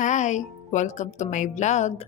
Hi! Welcome to my vlog.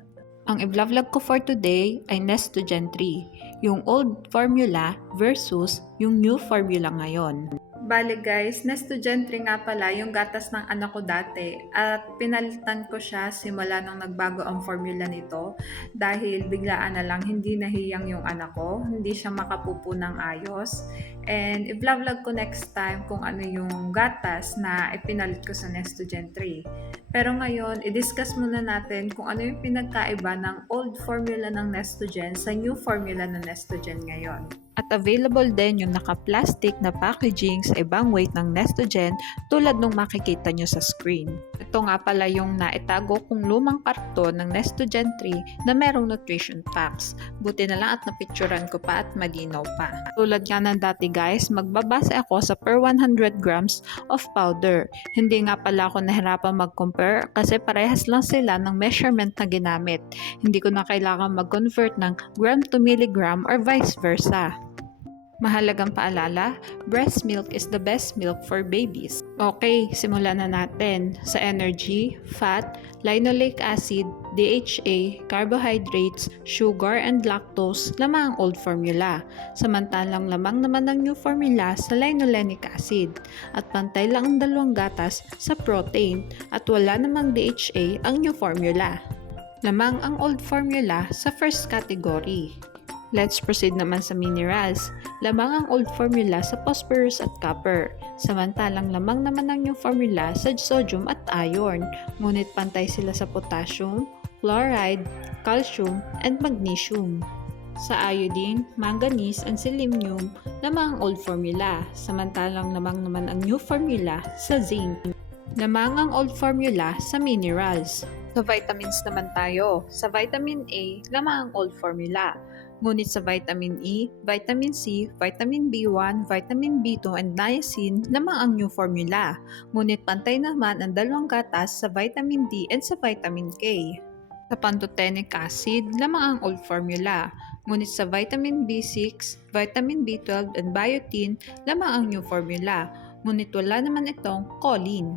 Ang i-vlog ko for today ay Nestogen 3, yung old formula versus yung new formula ngayon. Bale guys, Nestogen 3 nga pala yung gatas ng anak ko dati at pinalitan ko siya simula nung nagbago ang formula nito dahil biglaan na lang hindi nahiyang yung anak ko, hindi siya makapupo ng ayos. And i-vlog ko next time kung ano yung gatas na ipinalit ko sa Nestogen 3. Pero ngayon, i-discuss muna natin kung ano yung pinagkaiba ng old formula ng Nestogen sa new formula ng Nestogen ngayon. At available din yung naka-plastic na packaging sa ibang weight ng Nestogen tulad nung makikita nyo sa screen. Ito nga pala yung naitago kong lumang karton ng Nestogen 3 na merong nutrition packs. Buti na lang at napicturan ko pa at malinaw pa. Tulad nga ng dati guys, magbabase ako sa per 100 grams of powder. Hindi nga pala ako nahirapan mag-compare kasi parehas lang sila ng measurement na ginamit. Hindi ko na kailangan mag-convert ng gram to milligram or vice versa. Mahalagang paalala, breast milk is the best milk for babies. Okay, simulan na natin. Sa energy, fat, linoleic acid, DHA, carbohydrates, sugar, and lactose, lamang ang old formula. Samantalang lamang naman ng new formula sa linolenic acid. At pantay lang ang dalawang gatas sa protein at wala namang DHA ang new formula. Lamang ang old formula sa first category. Let's proceed naman sa minerals. Lamang ang old formula sa phosphorus at copper. Samantalang lamang naman ang new formula sa sodium at iron. Ngunit pantay sila sa potassium, chloride, calcium, and magnesium. Sa iodine, manganese, and selenium, lamang ang old formula. Samantalang lamang naman ang new formula sa zinc. Lamang ang old formula sa minerals. Sa vitamins naman tayo. Sa vitamin A, lamang ang old formula. Ngunit sa vitamin E, vitamin C, vitamin B1, vitamin B2, and niacin, lamang ang new formula. Ngunit pantay naman ang dalawang gatas sa vitamin D and sa vitamin K. Sa pantothenic acid, lamang ang old formula. Ngunit sa vitamin B6, vitamin B12, and biotin, lamang ang new formula. Ngunit wala naman itong choline.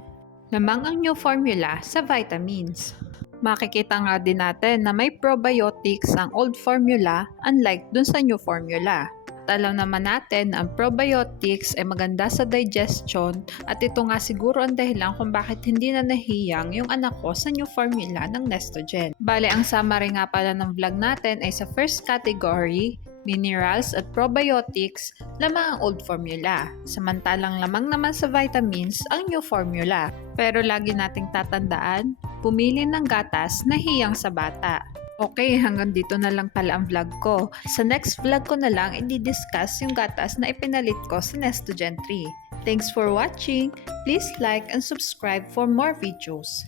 Lamang ang new formula sa vitamins. Makikita nga din natin na may probiotics ang old formula unlike dun sa new formula. At alam naman natin na ang probiotics ay maganda sa digestion at ito nga siguro ang dahilan kung bakit hindi na nahiyang yung anak ko sa new formula ng Nestogen. Bale, ang summary nga pala ng vlog natin ay sa first category, minerals at probiotics, lamang ang old formula. Samantalang lamang naman sa vitamins ang new formula. Pero lagi nating tatandaan, pumili ng gatas na hiyang sa bata. Okay, hanggang dito na lang pala ang vlog ko. Sa next vlog ko na lang, i-discuss yung gatas na ipinalit ko sa Nestogen 3. Thanks for watching. Please like and subscribe for more videos.